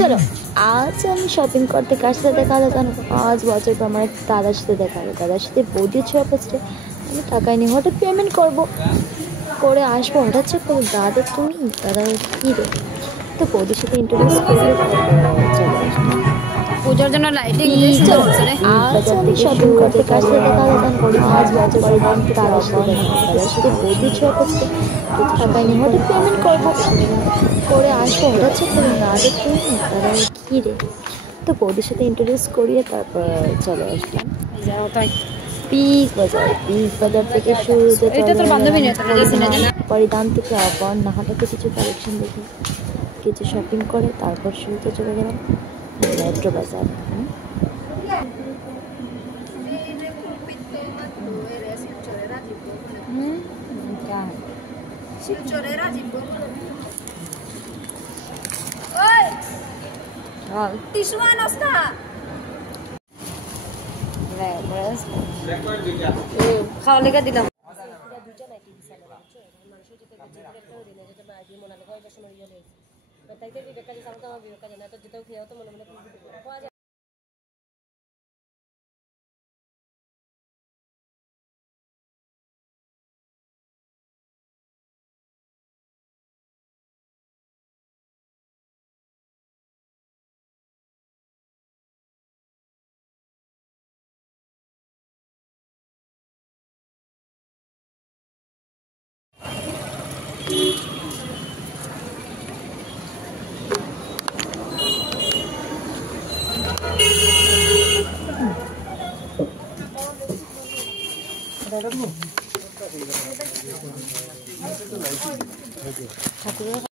চলো আজ আমি শপিং করতে কার সাথে দেখা হলো জানো? 5 বছর পর আমার দাদার সাথে দেখা হলো। দাদার সাথে বৌদির ছোঁয়া পড়ছে, আমি টাকাই নিয়ে হঠাৎ পেমেন্ট করে আসবো, হঠাৎ চেক করবো দাদা তুমি, দাদা কী রে, তো বৌদির সাথে ইন্ট্রোডিউস করে চলে আসলাম। পুজোর জন্য লাইটিং আজ আমি শপিং করতে কার সাথে দেখা হলো জানো? 5 বছর পর দাদার সাথে দেখা হলো। দাদার সাথে বৌদির ছোঁয়া পড়ছে, কিছু টাকাই নিয়ে হঠাৎ পেমেন্ট করে আসবো, হঠাৎ চেক করবো দাদা তুমি, দাদা কী রে, তো বৌদির সাথে ইন্ট্রোডিউস করিয়ে তারপর চলে আসলাম পিক বাজার থেকে শুরুতে পরিধান থেকে আবার নাহাটাতে কিছু কালেকশন দেখে কিছু শপিং করে তারপর শুরুতে চলে গেলাম মেট্রো বাজার। খাওয়া লেগে দিলাম। ঠাকুরের